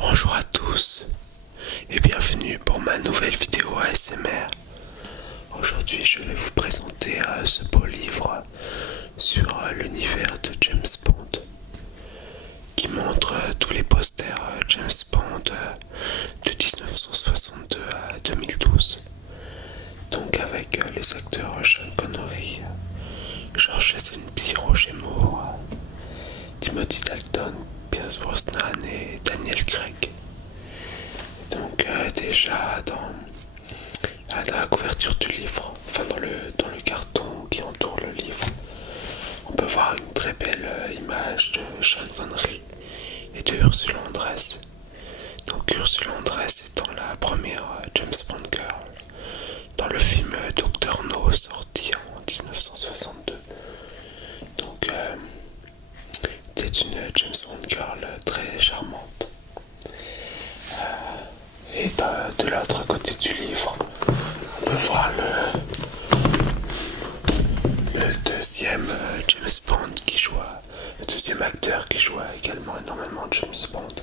Bonjour à tous et bienvenue pour ma nouvelle vidéo ASMR. Aujourd'hui je vais vous présenter ce beau livre sur l'univers de James Bond qui montre tous les posters James Bond de 1962 à 2012. Donc avec les acteurs Sean Connery, George Lazenby, Roger Moore, Timothy Dalton, Pierce Brosnan et Daniel Craig. Donc déjà à la couverture du livre, enfin dans le carton qui entoure le livre, on peut voir une très belle image de Sean Connery et de Ursula Andress. Donc Ursula Andress étant la première James Bond girl dans le film Dr No sorti en 1962. Donc c'était une James Bond girl très charmante. Et de l'autre côté du livre, on peut voir le deuxième James Bond le deuxième acteur qui joue également énormément James Bond.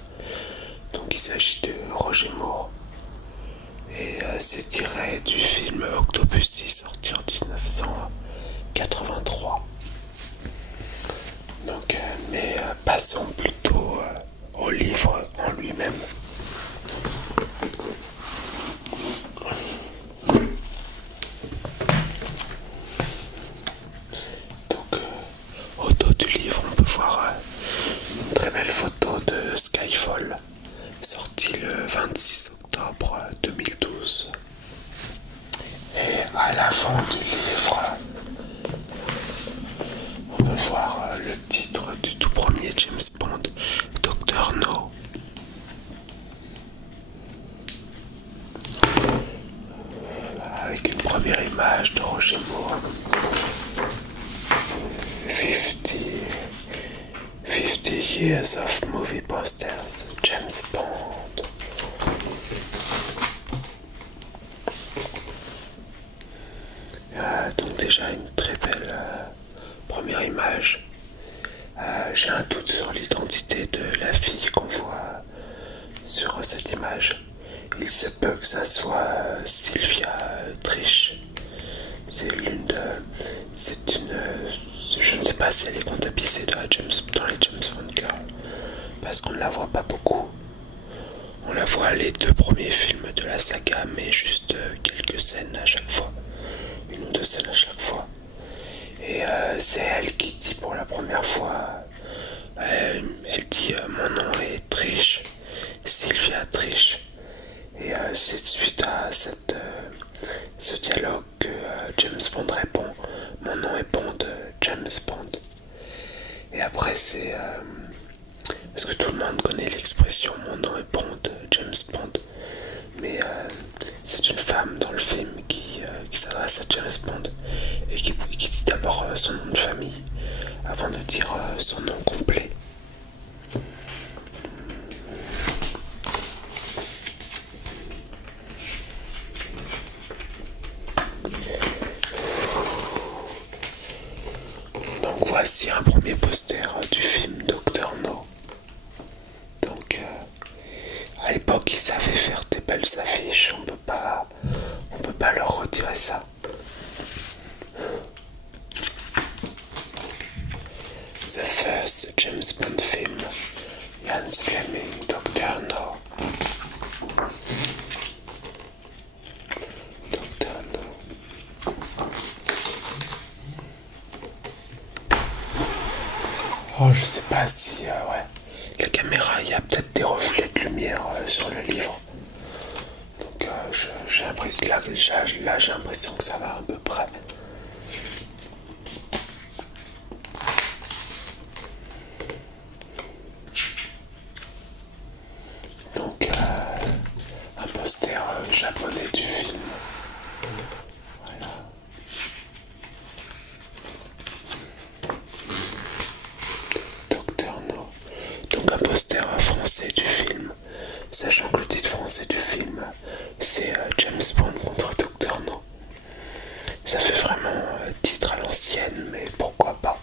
Donc il s'agit de Roger Moore. Et c'est tiré du film Octopussy sorti en 1983. Donc, mais passons plutôt au livre en lui-même. Donc, au dos du livre, on peut voir une très belle photo de Skyfall, sorti le 26 octobre 2012. Et à l'avant du livre, on peut voir le titre du tout premier James Bond, Dr No. Avec une première image de Roger Moore. 50 years of movie posters, James Bond. Donc déjà une très belle première image. J'ai un doute sur l'identité de la fille qu'on voit sur cette image. Il se peut que ça soit Sylvia Trish. C'est je ne sais pas si elle est comptabilisée dans les James Bond Girl, parce qu'on ne la voit pas beaucoup. On la voit les deux premiers films de la saga, mais juste quelques scènes à chaque fois. Une ou deux scènes à chaque fois. Et c'est elle qui dit pour la première fois, elle dit mon nom est Trish, Sylvia Trish. Et c'est suite à ce dialogue que James Bond répond, mon nom est Bond, James Bond. Et après c'est parce que tout le monde connaît l'expression mon nom est Bond, James Bond. Mais c'est une femme dans le film qui s'adresse à James Bond et qui dit d'abord son nom de famille avant de dire son nom complet. Donc voici un premier poster du film Dr No. Donc à l'époque ils savaient faire des belles affiches, on peut pas leur retirer ça. The first James Bond film, Ian Fleming, Dr No. Dr No. Oh, je sais pas si ouais, la caméra, il y a peut-être des reflets de lumière sur le livre. Donc j'ai l'impression là j'ai l'impression que ça va à peu près. Donc un poster japonais du film. Voilà. Docteur No. Donc un poster français du film, sachant que le titre français du film c'est James Bond contre Dr No. Ça fait vraiment titre à l'ancienne, mais pourquoi pas.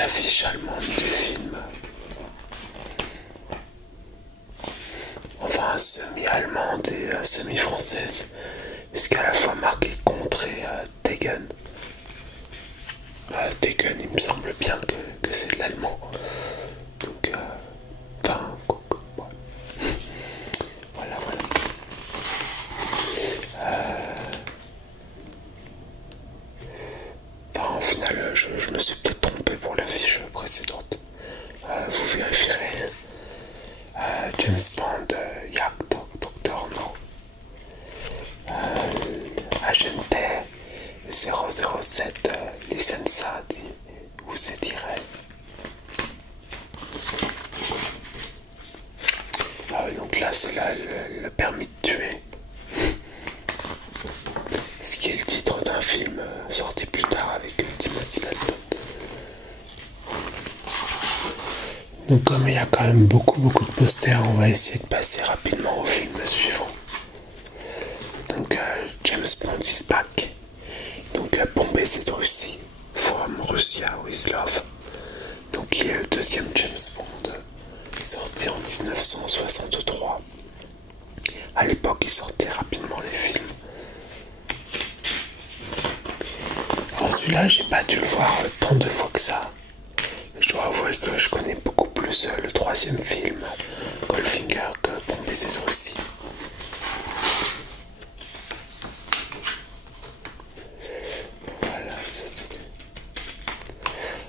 l'affiche allemande du film. Enfin, semi-allemande et semi-française. Puisqu'à la fois marqué contre et Tegen. Tegen, il me semble bien que c'est de l'allemand. Donc, enfin, ouais. Voilà, voilà. Enfin, au final, je me suis peut-être trompé pour la fiche précédente. Vous vérifierez. James Bond, Jagd, Doctor No. Agente 007, licensati, vous direz. Donc là, c'est là le permis de tuer. Ce qui est le titre d'un film sorti plus tard avec Timothy Dalton. Donc comme il y a quand même beaucoup de posters, on va essayer de passer rapidement au film suivant. Donc James Bond is back. Donc Bombay c'est Russie. From Russia with Love. Donc il est le deuxième James Bond, sorti en 1963. À l'époque, il sortait rapidement les films. Alors celui-là, j'ai pas dû le voir tant de fois que ça. Je dois avouer que je connais beaucoup plus le troisième film, Goldfinger, que Bombay c'est Russie. Voilà,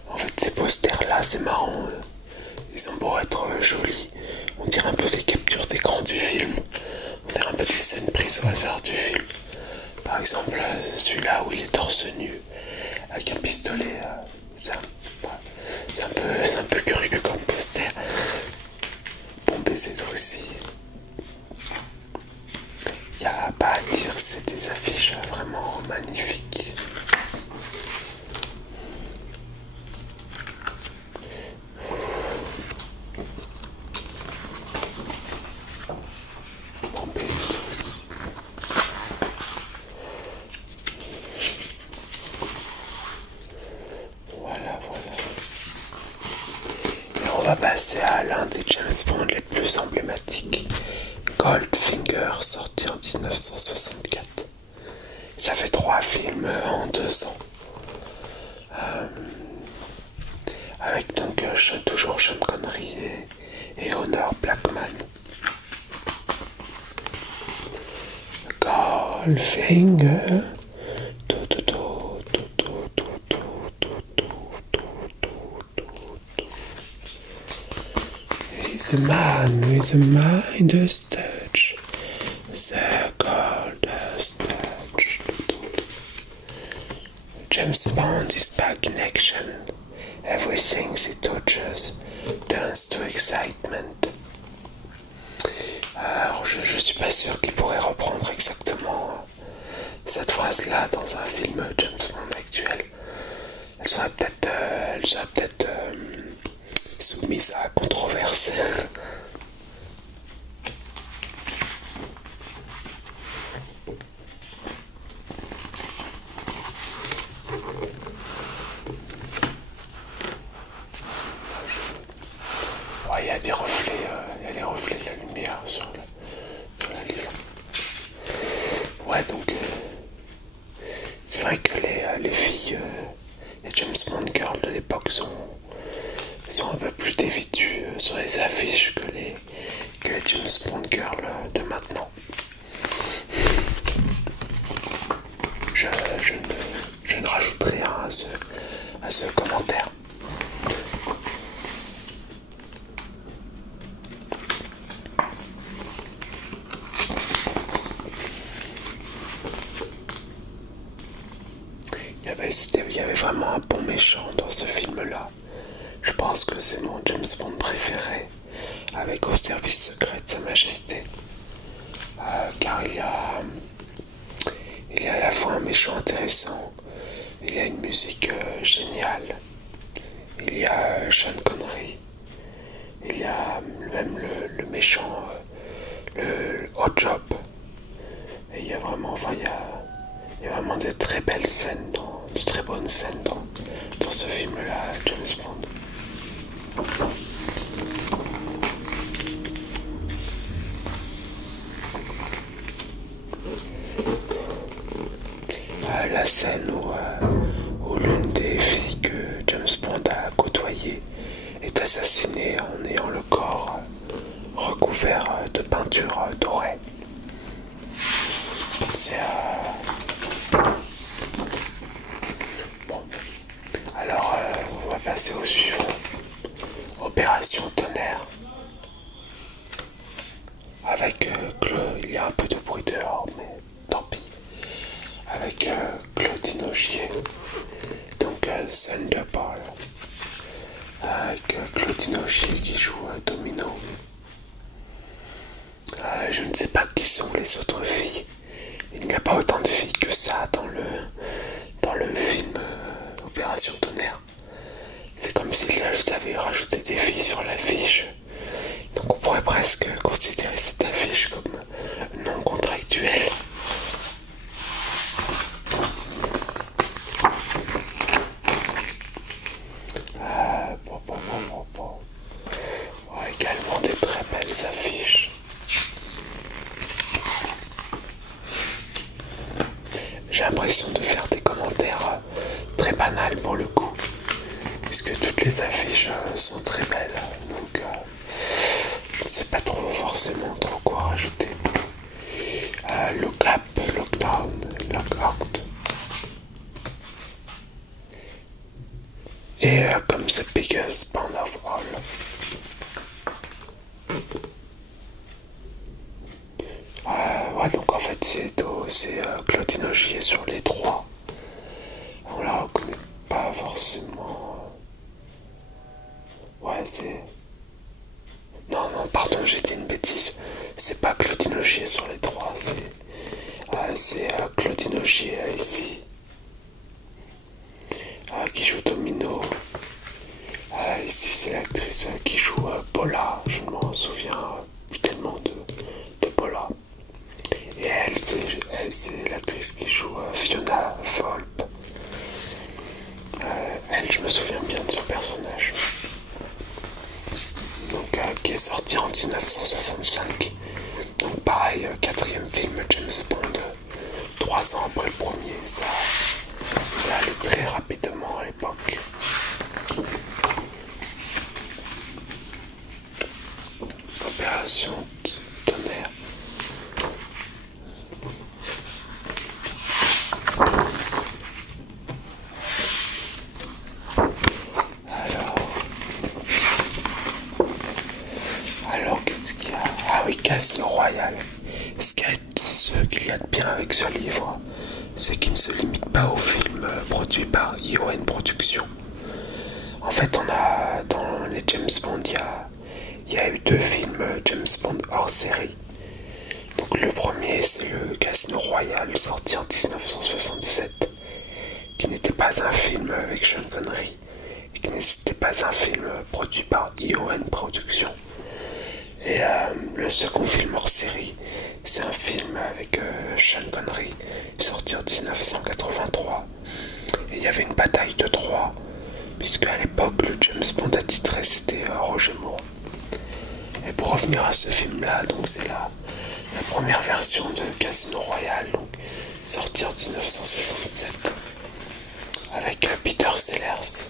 en fait, ces posters-là, c'est marrant. Ils ont beau être jolis, on dirait un peu des captures d'écran du film. On dirait un peu des scènes prises au hasard du film. Par exemple, celui-là où il est torse nu, avec un pistolet. C'est un peu curieux comme poster. Bon baiser de Russie. Il n'y a pas à dire, c'est des affiches vraiment magnifiques. Bon baiser de Russie. Voilà. Et on va passer à l'un des James Bond les plus emblématiques. Goldfinger, sorti en 1964. Ça fait 3 films en 2 ans. Avec donc toujours Sean Connery et Honor Blackman. Goldfinger. He's a man with a Midas touch. The goldest touch. James Bond is back in action. Everything he touches turns to excitement. Alors, je suis pas sûr qu'il pourrait reprendre exactement cette phrase-là dans un film James Bond actuel. Elle serait peut-être soumise à controverse. Il y a des reflets, il y a les reflets de la lumière sur la livre. Ouais, donc c'est vrai que les filles, les James Bond girls de l'époque sont un peu plus dévêtues sur les affiches que les James Bond girls de maintenant. Je ne rajoute rien à ce commentaire. Il y avait vraiment un bon méchant dans ce film-là. Je pense que c'est mon James Bond préféré, avec Au service secret de Sa Majesté. Car il y a à la fois un méchant intéressant, il y a une musique géniale, il y a Sean Connery, il y a même le méchant, le Hot Job. Et il y a vraiment, il y a vraiment de très belles scènes de très bonnes scènes dans ce film-là, James Bond. La scène où l'une des filles que James Bond a côtoyée est assassinée en ayant le corps recouvert de peinture dorée. C'est bon. Alors on va passer au suivant. Opération Tonnerre. Avec il y a un peu de bruit dehors, mais tant pis. Avec Claudine Augier, donc Thunderball, avec Claudine Augier qui joue Domino. Je ne sais pas qui sont les autres filles. Il n'y a pas autant de filles que ça dans le film Opération Tonnerre. C'est comme s'ils avaient rajouté des filles sur l'affiche. Donc on pourrait presque considérer cette affiche comme non contractuelle. Également des très belles affiches. J'ai l'impression de faire des commentaires très banals pour le coup, puisque toutes les affiches sont très belles, donc je ne sais pas forcément trop quoi rajouter. Look up, look down, look out. Et comme the biggest band of all. Ouais, donc en fait c'est Claudine Augier sur les trois. On la reconnaît pas forcément. Ouais, c'est... Non, pardon, j'ai dit une bêtise. C'est pas Claudine Augier sur les trois, c'est Claudine Augier ici. Qui joue Domino. Ici c'est l'actrice qui joue Paula. Je m'en souviens tellement de Paula. Et elle c'est l'actrice qui joue Fiona Fulp. Elle, je me souviens bien de son personnage. Donc qui est sorti en 1965. Donc pareil, quatrième film James Bond, 3 ans après le premier. Ça allait très rapidement à l'époque. Opération Tonnerre. Alors qu'est-ce qu'il y a? Ah oui, Casino Royale. Ce qu'il y a de bien avec ce livre, c'est qu'il ne se limite pas au film produit par ION Productions. En fait, on a dans les James Bond, il y a eu 2 films James Bond hors série. Donc le premier, c'est le Casino Royale, sorti en 1977, qui n'était pas un film avec Sean Connery, et qui n'était pas un film produit par ION Productions. Et le second film hors série, c'est un film avec Sean Connery, sorti en 1983. Et il y avait une bataille de Troie, puisque à l'époque, le James Bond attitré, c'était Roger Moore. Et pour revenir à ce film-là, donc c'est la première version de Casino Royale, donc sorti en 1967, avec Peter Sellers.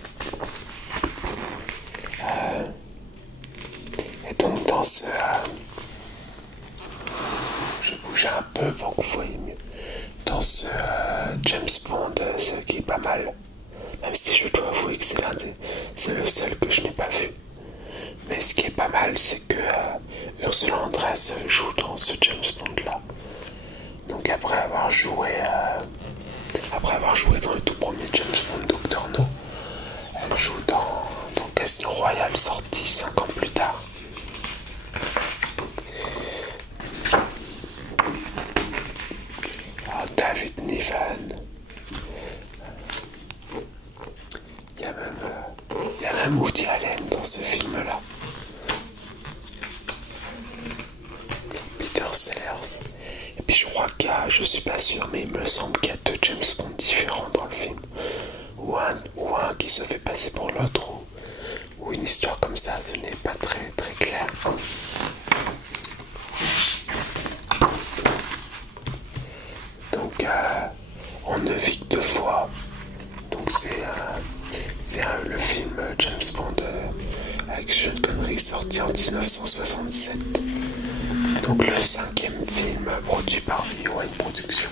Et donc dans ce... je vais bouger un peu pour que vous voyez mieux. Dans ce James Bond, ce qui est pas mal, même si je dois avouer que c'est le seul que je n'ai pas vu. Mais ce qui est pas mal, c'est que Ursula Andress joue dans ce James Bond là. Donc après avoir joué dans le tout premier James Bond Dr. No, elle joue dans Casino Royale, sorti 5 ans plus tard. Alors, David Niven. Il y a même Woody Allen dans ce film-là. Peter Sellers. Et puis je crois qu'il y a, je suis pas sûr, mais il me semble qu'il y a 2 James Bond différents dans le film. se fait passer pour l'autre ou une histoire comme ça, ce n'est pas très très clair. Donc On ne vit que deux fois. Donc c'est le film James Bond avec Sean Connery sorti en 1967. Donc le cinquième film produit par VON Productions.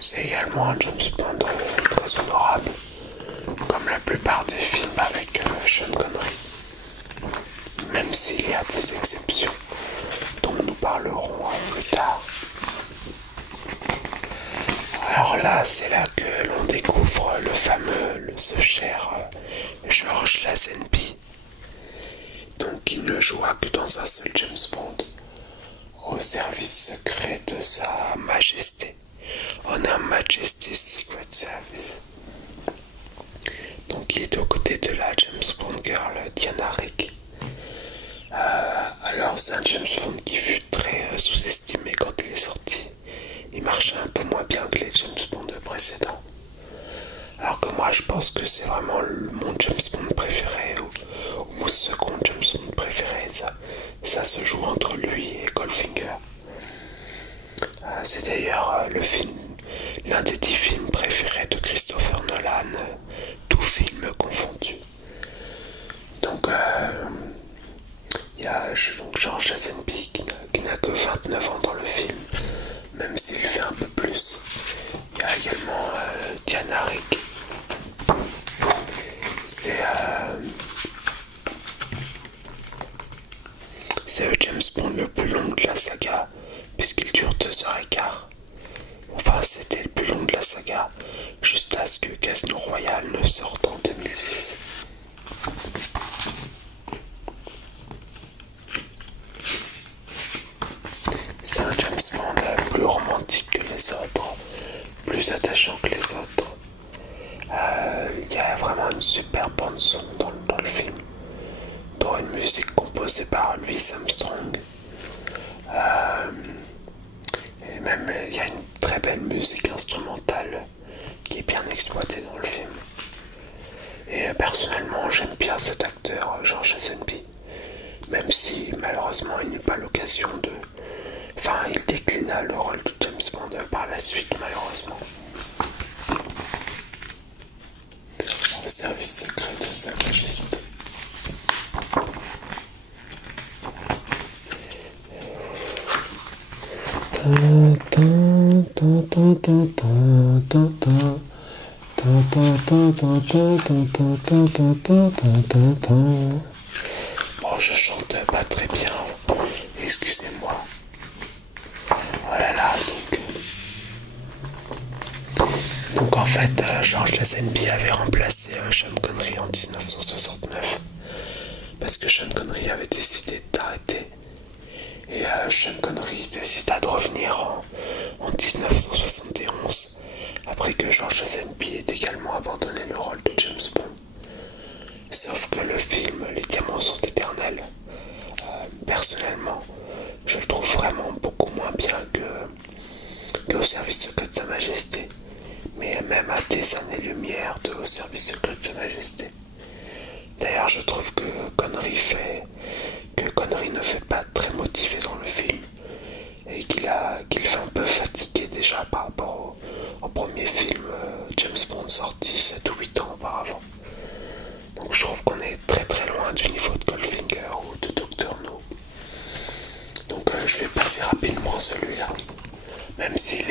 C'est également un James Bond très honorable, comme la plupart des films avec Sean Connery. Même s'il y a des exceptions dont nous parlerons plus tard. Alors là, c'est là que l'on découvre le fameux, ce cher George Lazenby. Donc il ne joua que dans un seul James Bond, au service secret de sa majesté, en Her Majesty's Secret Service. Donc il était aux côtés de la James Bond girl Diana Rigg. Alors c'est un James Bond qui fut très sous-estimé quand il est sorti. Il marchait un peu moins bien que les James Bond précédents. Alors que moi je pense que c'est vraiment mon James Bond préféré ou mon second James Bond préféré. Ça se joue entre lui et Goldfinger. C'est d'ailleurs l'un des 10 films préférés de Christopher Nolan, tous films confondus. Donc il y a donc George Lazenby qui n'a que 29 ans dans le film, même s'il fait un peu plus. Il y a également Diana Rigg. C'est le James Bond le plus long de la saga, puisqu'il dure 2h15. Enfin, c'était le plus long de la saga, jusqu'à ce que Casino Royale ne sorte en 2006. C'est un James Bond plus romantique que les autres, plus attachant que les autres. Il y a vraiment une super bande son dans le film, dont une musique composée par Louis Armstrong. Et même il y a une très belle musique instrumentale qui est bien exploitée dans le film. Et personnellement j'aime bien cet acteur George Lazenby, même si malheureusement il n'est pas l'occasion de... Enfin, il déclina le rôle de James Bond par la suite, malheureusement. Au service secret de Sa Majesté. Bon, je chante pas très bien, excusez-moi. Oh là là, donc en fait, George Lazenby avait remplacé Sean Connery en 1969 parce que Sean Connery avait décidé d'arrêter et Sean Connery décida de revenir en 1971 après que George Lazenby ait également abandonné le rôle de James Bond. Sauf que le film Les Diamants sont éternels, personnellement, je le trouve vraiment beaucoup moins bien que Au service secret de Sa Majesté, mais même à des années-lumière de Au service secret de Sa Majesté. D'ailleurs, je trouve que Connery ne fait pas très motivé dans le film et qu'il fait un peu fatigué déjà par rapport au premier film James Bond sorti 7 ou 8 ans auparavant. Donc je trouve qu'on est très très loin du niveau de Goldfinger ou de Dr. No. Donc je vais passer rapidement celui-là, même si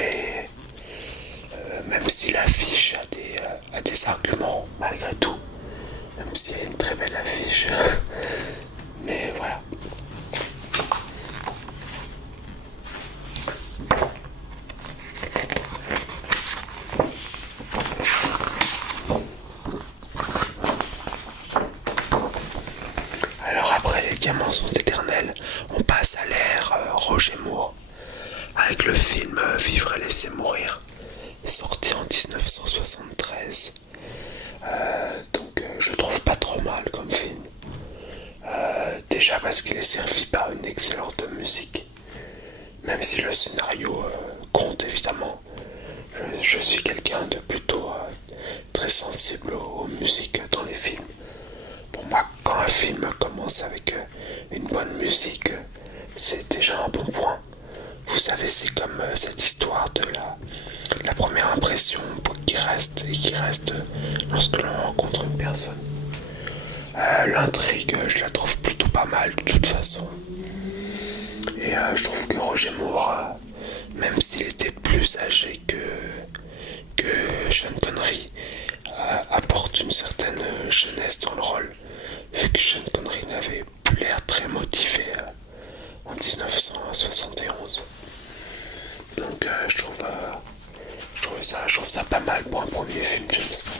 l'affiche a des arguments malgré tout, même s'il y a une très belle affiche. Mais voilà. Alors après Les Diamants sont éternels, on passe à l'ère Roger Moore, avec le film Vivre et laisser mourir, sorti en 1973. Je trouve pas trop mal comme film. Déjà parce qu'il est servi par une excellente musique, même si le scénario compte évidemment. Je suis quelqu'un de plutôt très sensible aux musiques dans les films. Pour moi, quand un film commence avec une bonne musique, c'est déjà un bon point. Vous savez, c'est comme cette histoire de la première impression qui reste et qui reste lorsque l'on rencontre une personne. L'intrigue, je la trouve plutôt pas mal de toute façon. Et je trouve que Roger Moore, même s'il était plus âgé que Sean Connery, apporte une certaine jeunesse dans le rôle, vu que Sean Connery n'avait plus l'air très motivé en 1971. Donc je trouve ça pas mal pour un premier film James Bond.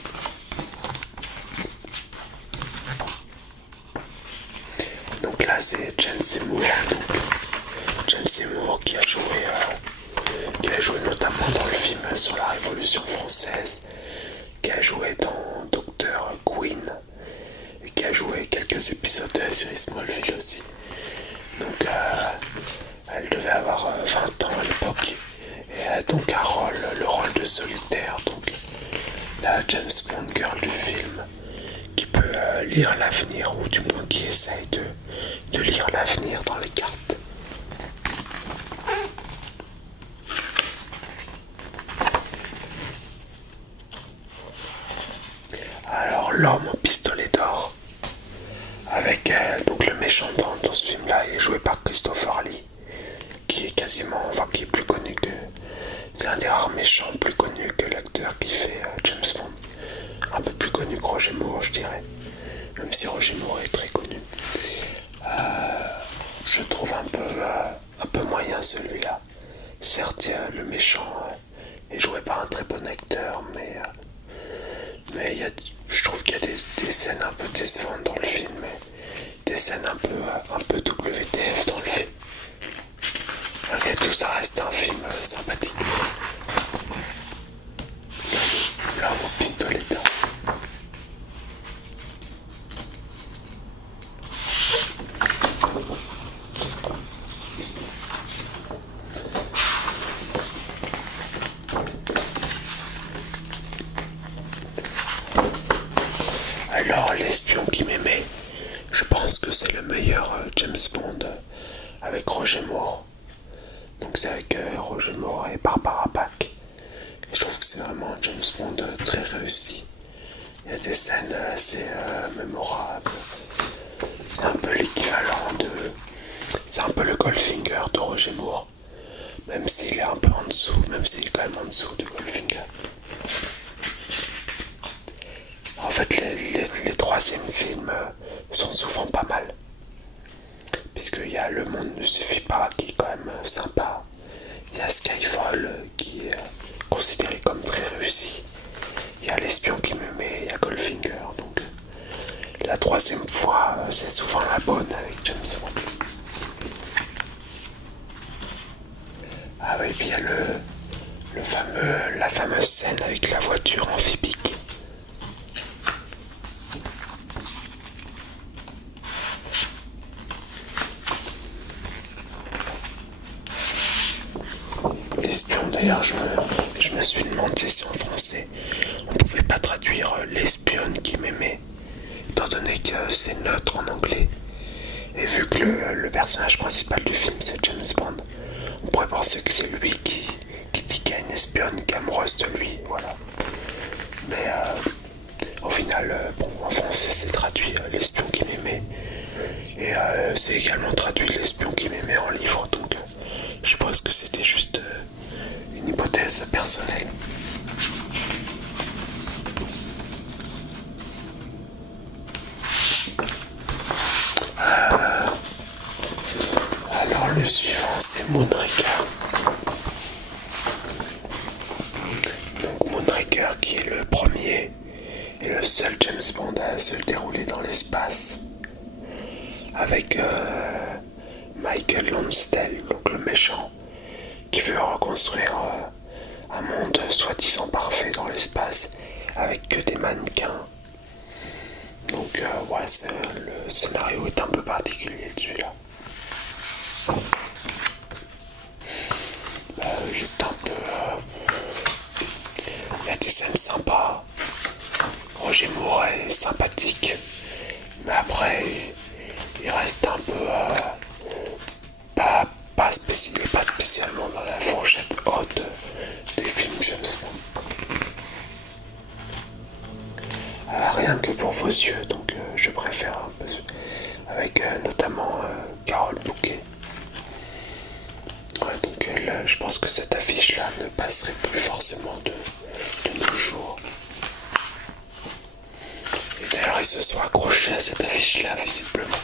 Donc là c'est James Seymour, James Seymour qui a joué notamment dans le film sur la Révolution française, qui a joué dans Docteur Queen, et qui a joué quelques épisodes de la série Smallville aussi. Donc elle devait avoir 20 ans à l'époque, et a donc le rôle de solitaire, donc la James Bond girl du film, qui peut lire l'avenir, ou du moins qui essaye de lire l'avenir dans les cartes. Alors l'homme au pistolet d'or, avec donc le méchant dans ce film-là, il est joué par Christopher Lee, qui est qui est plus connu que, c'est un des rares méchants plus connus que l'acteur qui fait James Bond, un peu plus connu que Roger Moore, je dirais, même si Roger Moore est très connu. Je trouve un peu moyen celui-là. Certes, le méchant est joué par un très bon acteur, mais je trouve qu'il y a des scènes un peu décevantes dans le film, des scènes un peu WTF dans le film. Malgré tout, ça reste un film sympathique. L'homme au pistolet d'or. Alors, l'espion qui m'aimait, je pense que c'est le meilleur James Bond avec Roger Moore. Donc c'est avec Roger Moore et Barbara Bach. Et je trouve que c'est vraiment un James Bond très réussi. Il y a des scènes assez mémorables. C'est un peu l'équivalent de... C'est un peu le Goldfinger de Roger Moore. Même s'il est un peu en dessous, même s'il est quand même en dessous de Goldfinger. En fait, les troisièmes films sont souvent pas mal. Puisqu'il y a Le Monde ne suffit pas, qui est quand même sympa. Il y a Skyfall, qui est considéré comme très réussi. Il y a L'espion qui me met, il y a Goldfinger. Donc, la troisième fois, c'est souvent la bonne avec James Bond. Ah oui, puis il y a la fameuse scène avec la voiture amphibique. L'espion, d'ailleurs, je me suis demandé si en français on pouvait pas traduire l'espionne qui m'aimait, étant donné que c'est neutre en anglais. Et vu que le personnage principal du film c'est James Bond, on pourrait penser que c'est lui qui dit qu'il y a une espionne qui est amoureuse de lui, voilà. Mais au final, bon, en français c'est traduit l'espion qui m'aimait. Et c'est également traduit l'espion qui m'aimait en livre, donc je pense que c'était juste une hypothèse personnelle. Alors le suivant c'est Moonraker. Donc Moonraker qui est le premier et le seul James Bond à se dérouler dans l'espace. Avec Michael Lonsdale, donc le méchant, qui veut reconstruire un monde soi-disant parfait dans l'espace avec que des mannequins. Donc ouais, le scénario est un peu particulier celui-là. J'étais un peu des scènes sympas. Roger Moore est sympathique, mais après il reste un peu il n'est pas spécialement dans la fourchette haute des films James Bond. Rien que pour vos yeux, donc je préfère un peu avec notamment Carole Bouquet. Ouais, donc je pense que cette affiche là ne passerait plus forcément de nos jours. Et d'ailleurs ils se sont accrochés à cette affiche là visiblement.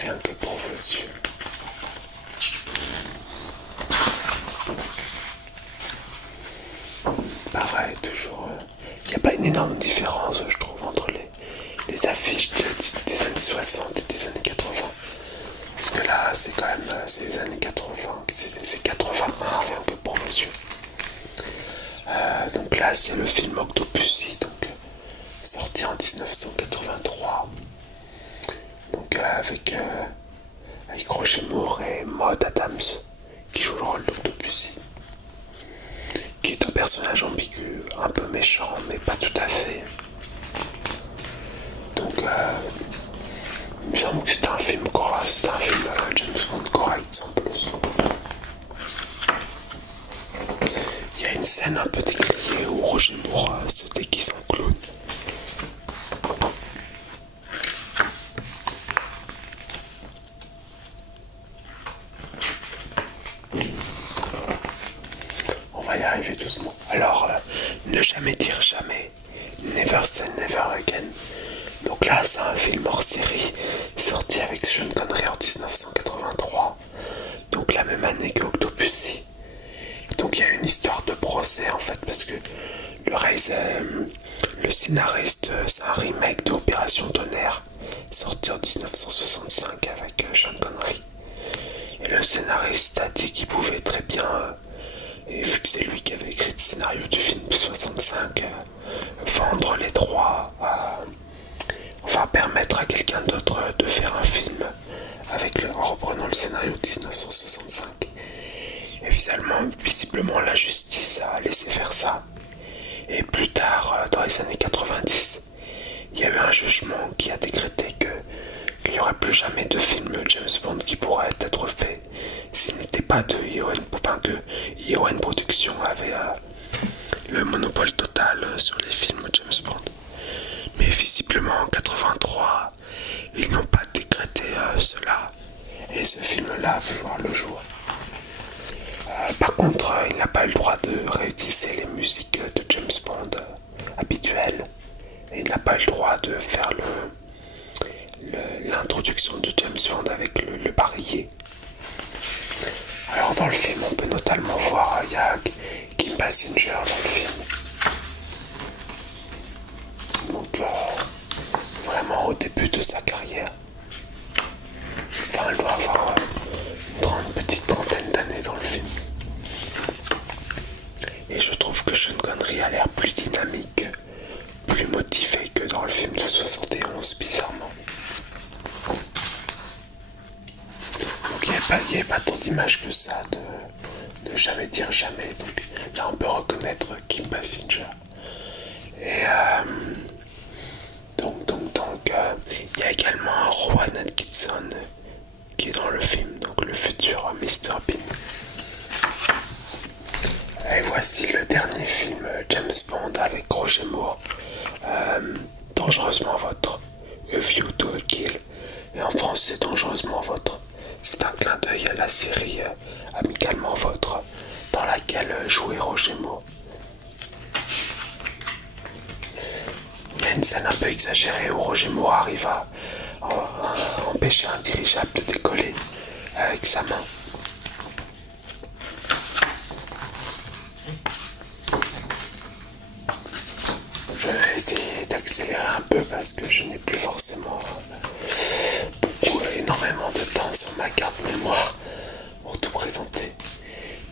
Rien que pour vos yeux. Pareil, toujours. Il n'y a pas une énorme différence, je trouve, entre les affiches des années 60 et des années 80. Parce que là, c'est quand même les années 80, c'est 81, rien que pour vos yeux. Donc là, c'est le film Octopussy, donc sorti en 1983. Donc avec Roger Moore et Maud Adams qui jouent le rôle d'Octopussy, qui est un personnage ambigu, un peu méchant, mais pas tout à fait. Donc, il me semble que c'était un film correct, c'était un film James Bond correct, sans plus. Il y a une scène un peu décriée où Roger Moore se déguise en clown. On va y arriver doucement. Alors, ne jamais dire jamais. Never say never again. Donc là, c'est un film hors série sorti avec Sean Connery en 1983. Donc la même année que Octopussy. Donc il y a une histoire de procès en fait, parce que le scénariste, c'est un remake d'Opération Tonnerre, sorti en 1965 avec Sean Connery. Et le scénariste a dit qu'il pouvait très bien, et vu que c'est lui qui avait écrit le scénario du film de 65, vendre les droits enfin permettre à quelqu'un d'autre de faire un film en reprenant le scénario de 1965. Et finalement, visiblement, la justice a laissé faire ça. Et plus tard, dans les années 90, il y a eu un jugement qui a décrété qu'il n'y aurait plus jamais de film James Bond qui pourrait être fait s'il n'était pas de ION, enfin que ION Productions avait le monopole total sur les films James Bond. Mais visiblement en 83, ils n'ont pas décrété cela. Et ce film-là va voir le jour. Par contre, il n'a pas eu le droit de réutiliser les musiques de James Bond habituelles. Et il n'a pas eu le droit de faire l'introduction de James Bond avec le barillet. Alors dans le film, on peut notamment voir Kim Basinger dans le film. Donc vraiment au début de sa carrière. Enfin, elle doit avoir une petite trentaine d'années dans le film. Et je trouve que Sean Connery a l'air plus dynamique, plus motivé que dans le film de 71, bizarrement. Donc il n'y avait pas tant d'images que ça de jamais dire jamais. Donc là on peut reconnaître Kim Basinger. Et donc il y a également Rowan Atkinson qui est dans le film, donc le futur Mr. Bean. Et voici le dernier film James Bond avec Roger Moore, Dangereusement Votre, A View to a Kill, et en français Dangereusement Votre. C'est un clin d'œil à la série Amicalement Votre, dans laquelle jouait Roger Moore. Il y a une scène un peu exagérée où Roger Moore arrive à empêcher un dirigeable de décoller avec sa main. Je vais essayer d'accélérer un peu parce que je n'ai plus forcément énormément de temps sur ma carte mémoire pour tout présenter.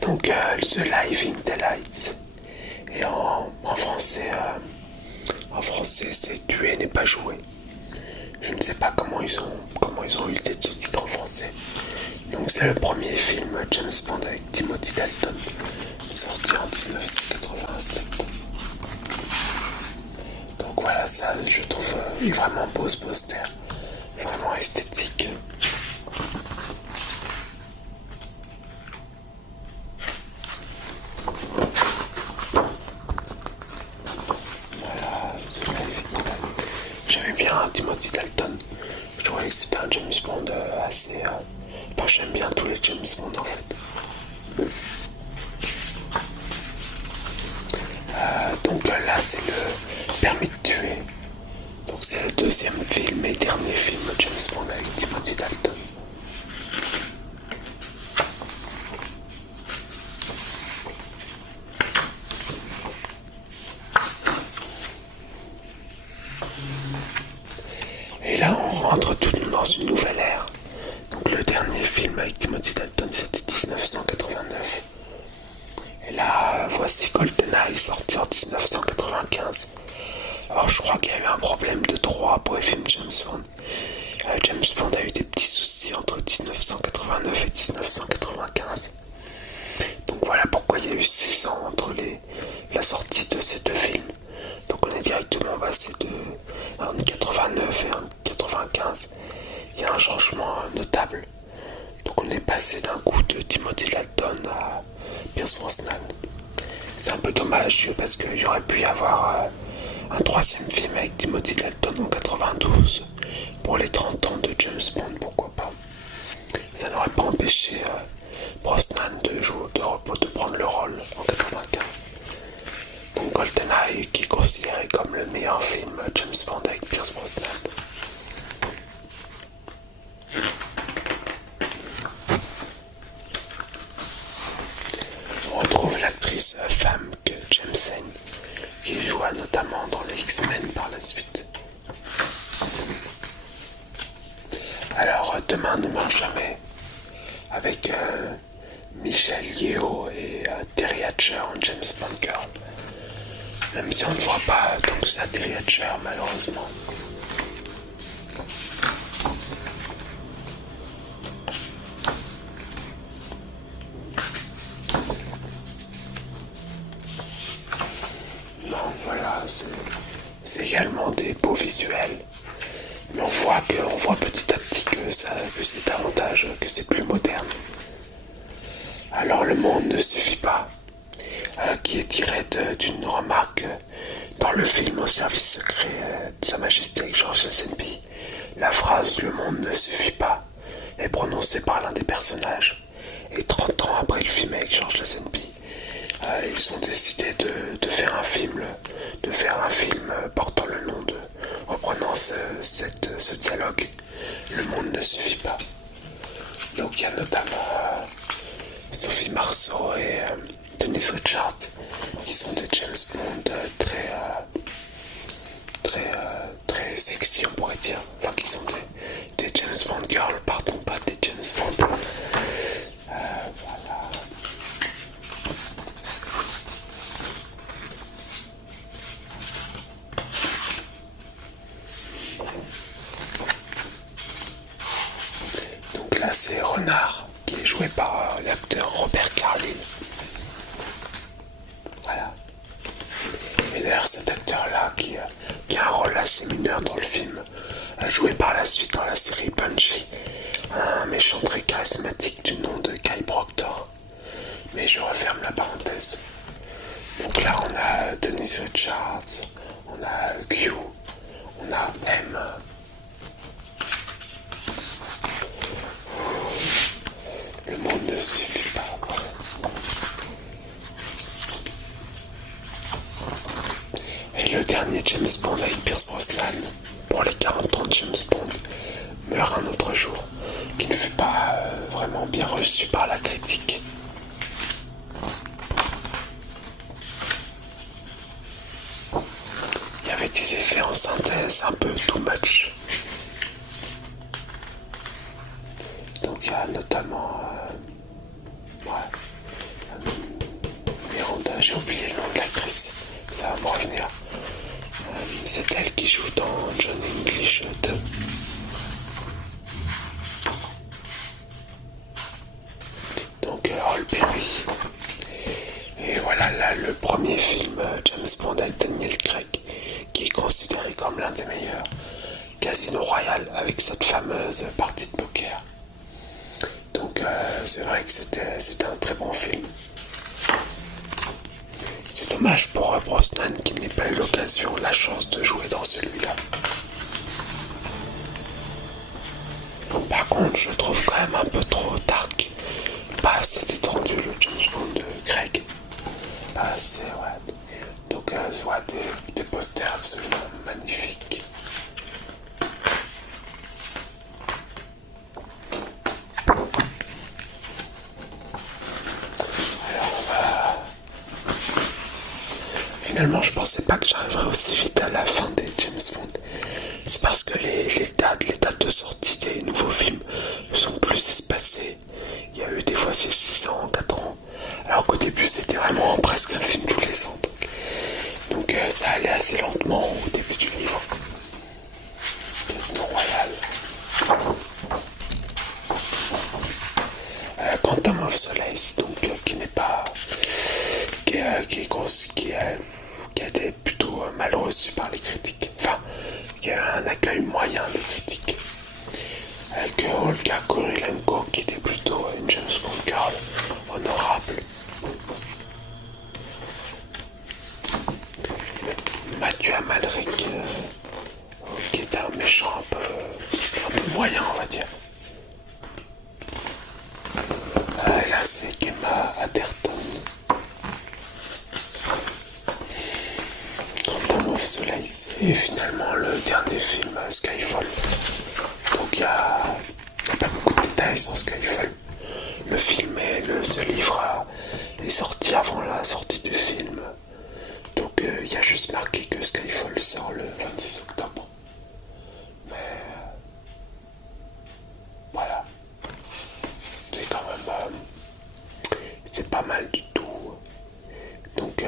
Donc The Living Daylights. Et en français, c'est Tuer n'est pas joué. Je ne sais pas comment ils ont eu des sous-titres en français. Donc c'est le premier film James Bond avec Timothy Dalton, sorti en 1987. Donc voilà, ça je trouve vraiment beau ce poster, vraiment esthétique. Voilà, c'est magnifique. J'aimais bien Timothy Dalton, je trouvais que c'était un James Bond assez... Enfin, j'aime bien tous les James Bond en fait. Donc là c'est le Permis de tuer. Donc c'est le deuxième film et dernier film de James Bond avec Timothy Dalton. Et là on rentre tout dans une nouvelle ère. Donc le dernier film avec Timothy Dalton c'était 1989. Et là voici GoldenEye sorti en 1995. Alors je crois qu'il y a eu un problème de droit pour les films James Bond. James Bond a eu des petits soucis entre 1989 et 1995. Donc voilà pourquoi il y a eu 6 ans entre la sortie de ces deux films. Donc on est directement passé de en 89 et en 95. Il y a un changement notable. Donc on est passé d'un coup de Timothy Dalton à Pierce Brosnan. C'est un peu dommage parce qu'il y aurait pu y avoir un troisième film avec Timothy Dalton en 92 pour les 30 ans de James Bond, pourquoi pas. Ça n'aurait pas empêché Brosnan de prendre le rôle en 95. Donc GoldenEye qui est considéré comme le meilleur film James Bond avec Pierce Brosnan. On retrouve l'actrice Famke Janssen qui joua notamment dans les X-Men par la suite. Alors Demain ne meurt jamais avec Michelle Yeoh et Terry Hatcher en James Bond Girl. Même si on ne voit pas tant que ça Terry Hatcher malheureusement. Non, voilà, c'est également des beaux visuels. Mais on voit petit à petit que c'est davantage, que c'est plus moderne. Alors le monde ne suffit pas, qui est tiré d'une remarque dans le film Au service secret de Sa Majesté avec George Lazenby. La phrase « Le monde ne suffit pas » est prononcée par l'un des personnages. Et 30 ans après le film avec George Lazenby, ils ont décidé de faire un film portant le nom reprenant ce dialogue. Le monde ne suffit pas. Donc il y a notamment Sophie Marceau et Denise Richards qui sont des James Bond très sexy on pourrait dire. Enfin qui sont des James Bond girls, pardon, pas des James Bond. Voilà. Donc là c'est Renard qui est joué par l'acteur Robert Carlyle. Voilà. Et d'ailleurs cet acteur-là qui a un rôle assez mineur dans le film, a joué par la suite dans la série Punchy un méchant très charismatique du nom de Guy Proctor. Mais je referme la parenthèse. Donc là on a Denise Richards, on a Q, on a M. Le monde ne suffit pas. Et le dernier James Bond avec Pierce Brosnan, pour les 40 ans de James Bond, meurt un autre jour, qui ne fut pas vraiment bien reçu par la critique. Il y avait des effets en synthèse un peu too much. Donc il y a notamment Miranda, j'ai oublié le nom de l'actrice, ça va me revenir. C'est elle qui joue dans Johnny English 2. Donc Halle Berry. Et le premier film James Bond avec Daniel Craig, qui est considéré comme l'un des meilleurs. Casino Royale, avec cette fameuse partie de poker. Donc c'est vrai que c'était un très bon film. C'est dommage pour Brosnan qui n'ait pas eu l'occasion, la chance de jouer dans celui-là. Par contre, je trouve quand même un peu trop dark. Pas assez détendu le James Bond de Craig. Pas assez, ouais. Donc, soit des posters absolument magnifiques. Finalement, je pensais pas que j'arriverais aussi vite à la fin des James Bond. C'est parce que les dates de sortie des nouveaux films sont plus espacées. Il y a eu des fois c'est 6 ans, 4 ans. Alors qu'au début c'était vraiment presque un film tous les ans. Donc ça allait assez lentement au début du livre. Casino Royale. Quantum of Solace, donc qui n'est pas... qui a été plutôt mal reçu par les critiques. Enfin, il y a eu un accueil moyen des critiques. Avec Olga Kurylenko qui était plutôt une James Bond girl honorable. Mathieu Amalric qui est un méchant un peu moyen, on va dire. Là c'est Gemma Arterton. Quantum of Solace et finalement le dernier film Skyfall. Donc il n'y a pas beaucoup de détails sur Skyfall. Le film et ce livre est sorti avant la sortie du film. Donc il y a juste marqué que Skyfall sort le 26 octobre. Mais voilà. C'est quand même... c'est pas mal du tout. Donc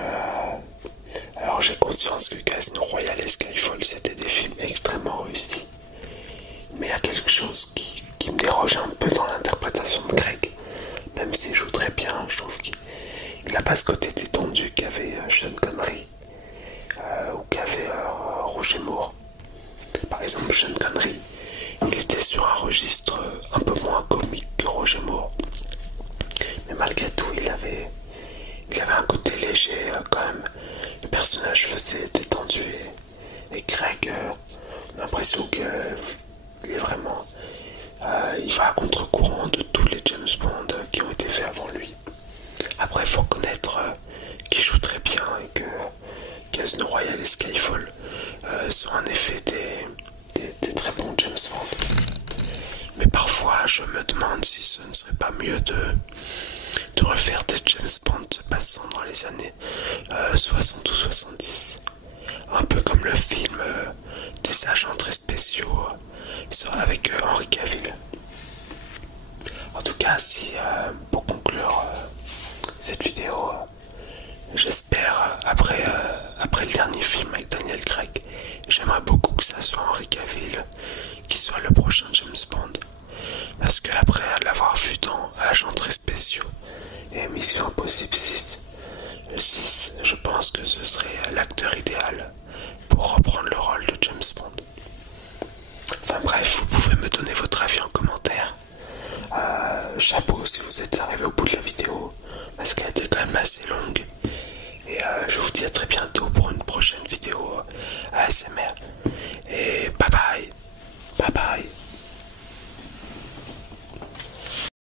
alors j'ai conscience que Casino Royale et Skyfall c'était des films extrêmement réussis. Mais il y a quelque chose qui me déroge un peu dans l'interprétation de Craig. Même s'il joue très bien, je trouve qu'il n'a pas ce côté détendu qu'avait Sean Connery ou qu'avait Roger Moore. Par exemple, Sean Connery, il était sur un registre un peu moins comique que Roger Moore. Mais malgré tout, il avait un côté léger quand même. Le personnage faisait détendu et Craig, on a l'impression qu'il est vraiment... il va à contre-courant de tous les James Bond qui ont été faits avant lui. Après, il faut reconnaître qu'il joue très bien et que Casino Royale et Skyfall sont en effet des très bons James Bond. Mais parfois, je me demande si ce ne serait pas mieux de refaire des James Bond se passant dans les années 60 ou 70. Un peu comme le film des agents très spéciaux avec Henry Cavill. En tout cas, pour conclure cette vidéo, j'espère, après le dernier film avec Daniel Craig, j'aimerais beaucoup que ça soit Henry Cavill qui soit le prochain James Bond. Parce que après l'avoir vu dans Agents très spéciaux et Mission Impossible 6, je pense que ce serait l'acteur idéal pour reprendre le rôle de James Bond. Enfin bref, vous pouvez me donner votre avis en commentaire. Chapeau si vous êtes arrivé au bout de la vidéo, parce qu'elle était quand même assez longue. Et je vous dis à très bientôt pour une prochaine vidéo ASMR.